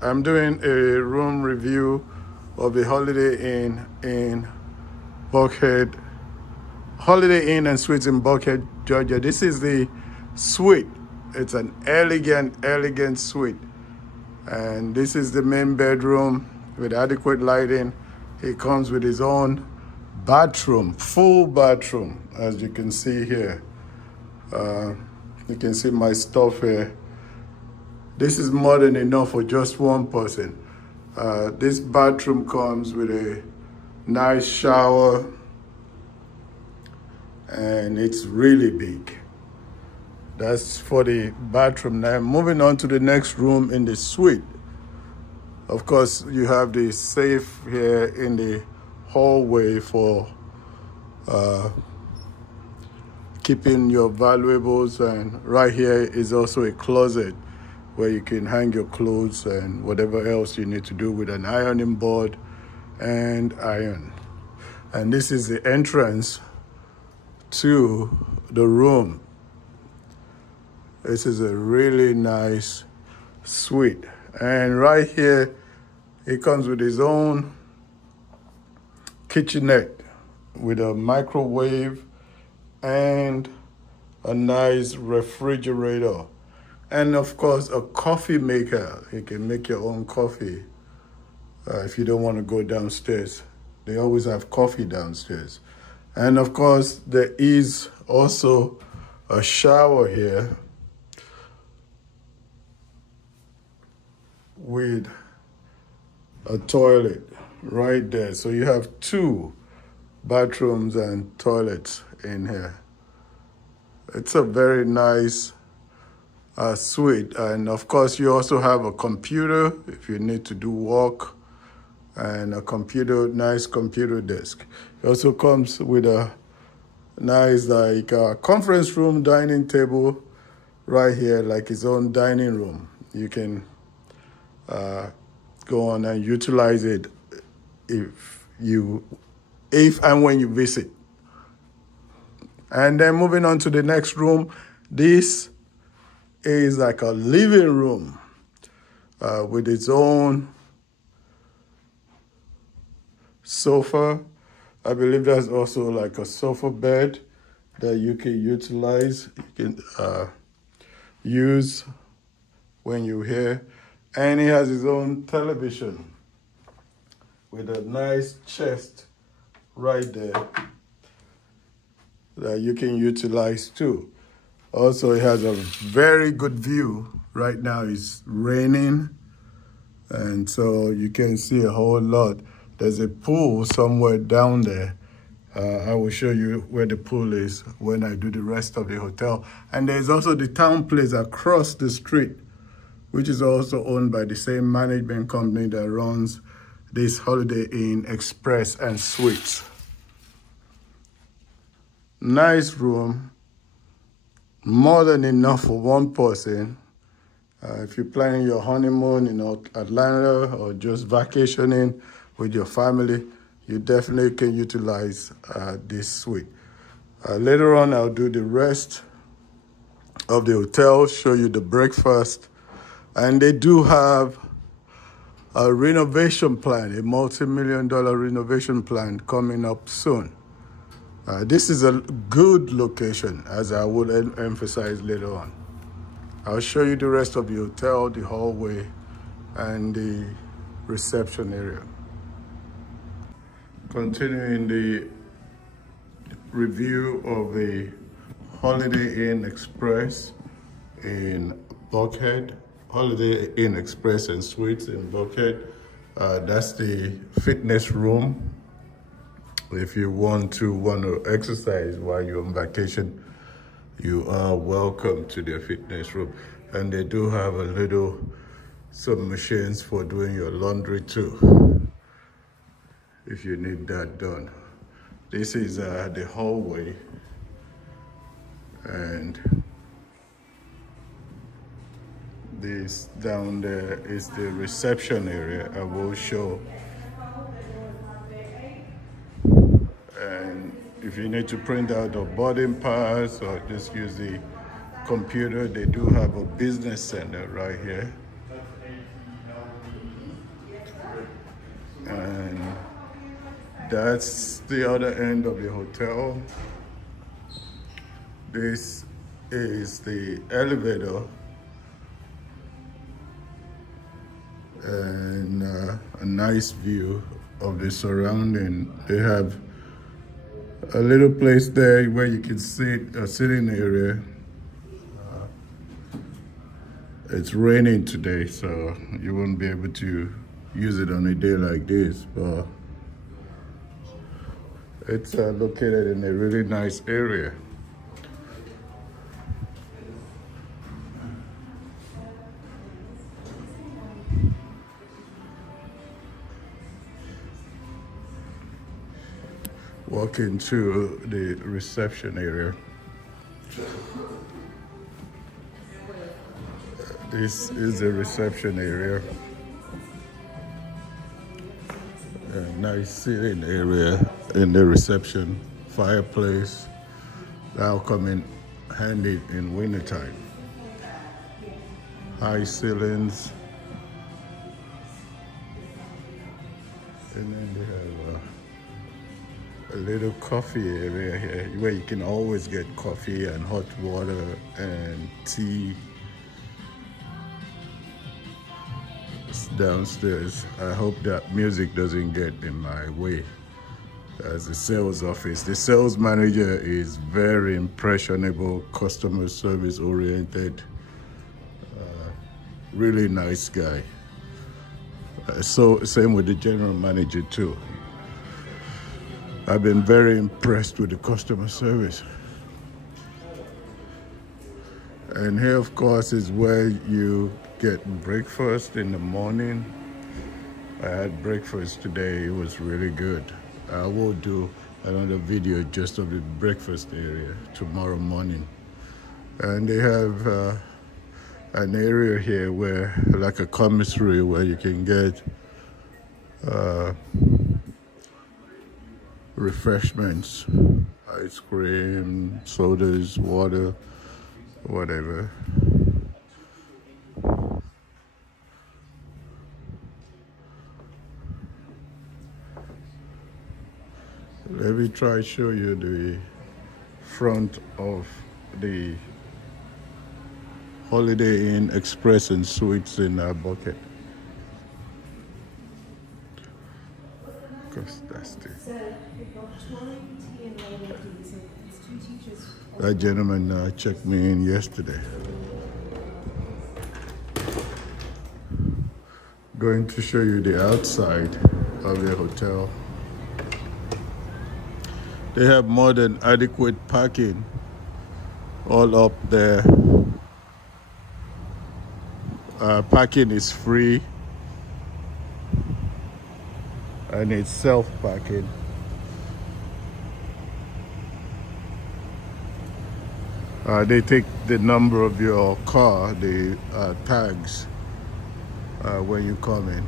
I'm doing a room review of the Holiday Inn in Buckhead, Holiday Inn and Suites in Buckhead, Georgia. This is the suite. It's an elegant suite. And this is the main bedroom with adequate lighting. It comes with his own bathroom, full bathroom, as you can see here. You can see my stuff here. This is more than enough for just one person. This bathroom comes with a nice shower, and it's really big. That's for the bathroom. Now, moving on to the next room in the suite. Of course, you have the safe here in the hallway for keeping your valuables, and right here is also a closet where you can hang your clothes and whatever else you need to do with an ironing board and iron. And this is the entrance to the room. This is a really nice suite. And right here, it comes with his own kitchenette with a microwave and a nice refrigerator. And of course, a coffee maker. You can make your own coffee if you don't want to go downstairs. They always have coffee downstairs. And of course, there is also a shower here with a toilet right there. So you have two bathrooms and toilets in here. It's a very nice suite. And of course, you also have a computer if you need to do work, and a computer, nice computer desk. It also comes with a nice conference room dining table right here, like his own dining room. You can go on and utilize it if and when you visit. And then moving on to the next room, this is like a living room with its own sofa. I believe there's also like a sofa bed that you can utilize, you can use when you're here. And he has his own television with a nice chest right there that you can utilize too. Also, it has a very good view. Right now it's raining, and so you can see a whole lot. There's a pool somewhere down there. I will show you where the pool is when I do the rest of the hotel. And there's also the town place across the street, which is also owned by the same management company that runs this Holiday Inn Express and Suites. Nice room, more than enough for one person. If you're planning your honeymoon in Atlanta or just vacationing with your family, you definitely can utilize this suite. Later on, I'll do the rest of the hotel, show you the breakfast. And they do have a renovation plan, a multi-million-dollar renovation plan coming up soon. This is a good location, as I will emphasize later on. I'll show you the rest of the hotel, the hallway, and the reception area. Continuing the review of the Holiday Inn Express in Buckhead, Holiday Inn Express and Suites in Buckhead. That's the fitness room. If you want to exercise while you're on vacation, you are welcome to their fitness room. And they do have some machines for doing your laundry too, if you need that done. This is the hallway, and this down there is the reception area. I will show If you need to print out a boarding pass or just use the computer, they do have a business center right here. And that's the other end of the hotel. This is the elevator, and a nice view of the surrounding. They have a little place there where you can sit, a sitting area. It's raining today, so you won't be able to use it on a day like this, but it's located in a really nice area. Walk into the reception area. This is the reception area. A nice sitting area in the reception. Fireplace. That'll come in handy in wintertime. High ceilings. And then they have a little coffee area here where you can always get coffee and hot water and tea. It's downstairs. I hope that music doesn't get in my way. As the sales office, the sales manager is very impressionable, customer service oriented, really nice guy. So same with the general manager too. I've been very impressed with the customer service. And here, of course, is where you get breakfast in the morning. I had breakfast today. It was really good. I will do another video just of the breakfast area tomorrow morning. And they have an area here where, like a commissary, where you can get refreshments, ice cream, sodas, water, whatever. Let me try to show you the front of the Holiday Inn Express and Suites in Buckhead. Because that's the... That gentleman checked me in yesterday. Going to show you the outside of the hotel. They have more than adequate parking all up there. Parking is free and it's self-parking. They take the number of your car, the tags, when you come in.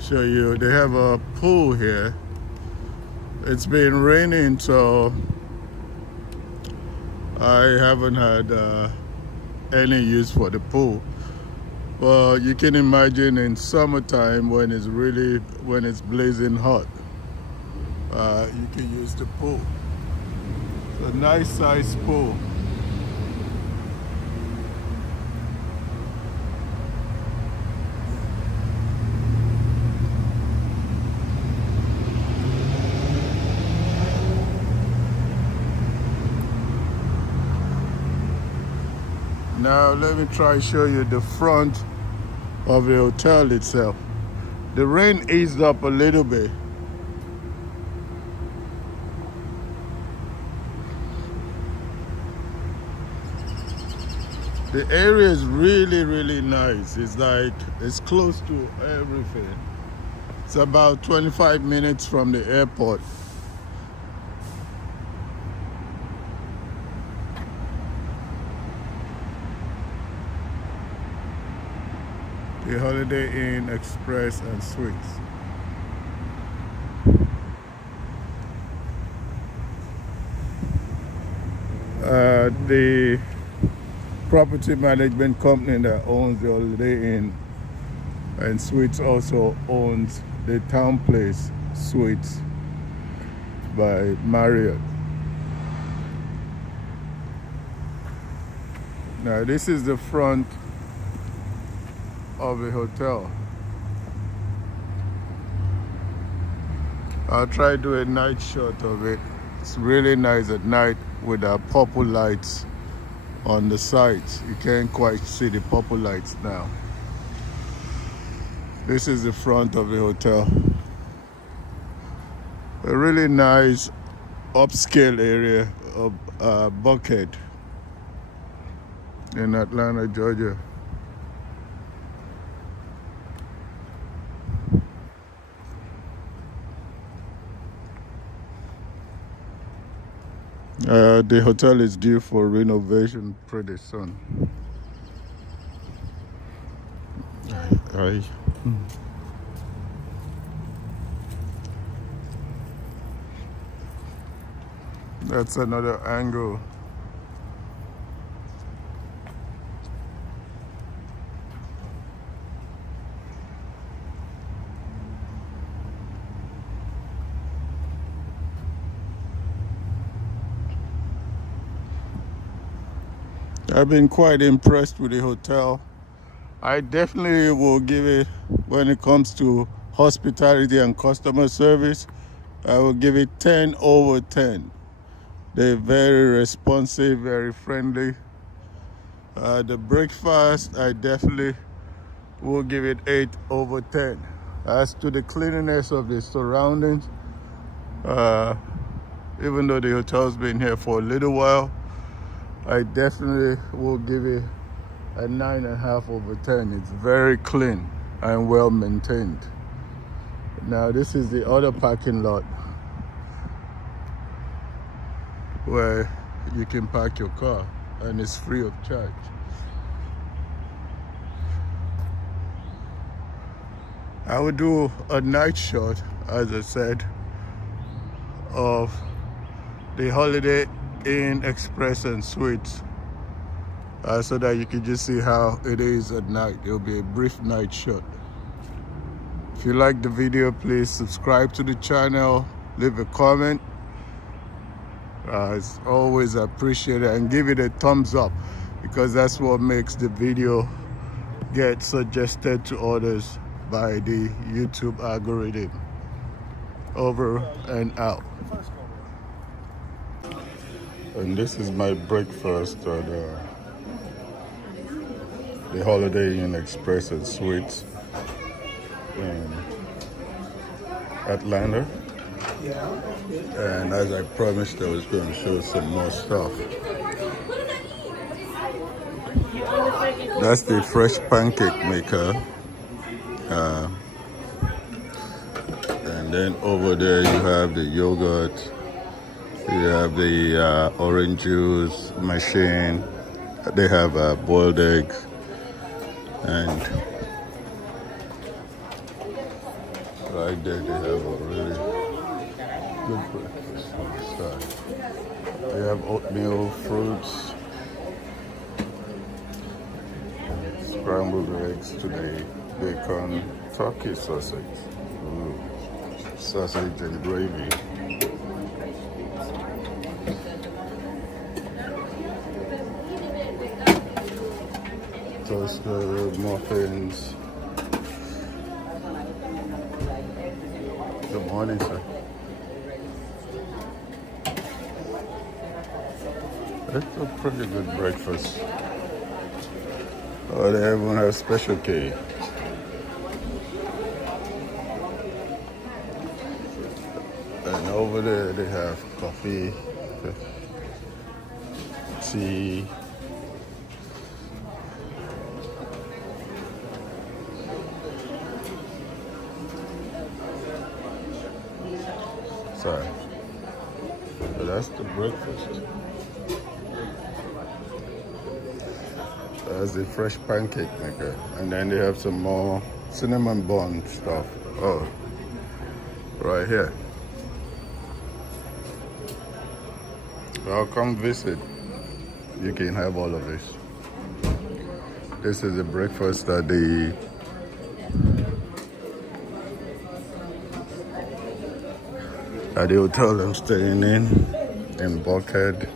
Show you, they have a pool here. It's been raining, so I haven't had any use for the pool. But you can imagine in summertime when it's blazing hot, you can use the pool. It's a nice size pool. Now let me try to show you the front of the hotel itself. The rain eased up a little bit. The area is really, really nice. It's close to everything. It's about 25 minutes from the airport. the Holiday Inn Express and Suites. The property management company that owns the Holiday Inn and Suites also owns the Town Place Suites by Marriott. Now this is the front of the hotel. I'll try to do a night shot of it. It's really nice at night with the purple lights on the sides. You can't quite see the purple lights now. This is the front of the hotel. A really nice upscale area of Buckhead in Atlanta, Georgia. The hotel is due for renovation pretty soon. That's another angle. I've been quite impressed with the hotel. I definitely will give it, when it comes to hospitality and customer service, I will give it 10 over 10. They're very responsive, very friendly. The breakfast, I definitely will give it 8 over 10. As to the cleanliness of the surroundings, even though the hotel's been here for a little while, I definitely will give it a 9.5 over 10. It's very clean and well maintained. Now this is the other parking lot where you can park your car and it's free of charge. I would do a night shot, as I said, of the Holiday Inn Express and Suites so that you can just see how it is at night. It'll be a brief night shot. If you like the video, please subscribe to the channel, leave a comment. It's always appreciated, and give it a thumbs up because that's what makes the video get suggested to others by the YouTube algorithm. Over and out. And this is my breakfast at the Holiday Inn Express and Suites in Atlanta. And as I promised, I was going to show some more stuff. That's the fresh pancake maker. And then over there you have the yogurt. You have the orange juice machine. They have boiled eggs. And right there they have a really good breakfast on the side. They have oatmeal, fruits, scrambled eggs today, bacon, turkey sausage. Ooh. Sausage and gravy. Toaster, muffins. Good morning, sir. It's a pretty good breakfast. Oh, they even have special cake. And over there they have coffee, tea. Sorry. So that's the breakfast. That's the fresh pancake maker. And then they have some more cinnamon bun stuff. Oh, right here. Well, come visit. You can have all of this. This is the breakfast that the hotel I'm staying in Buckhead,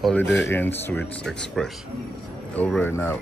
Holiday Inn Suites Express. Over and out.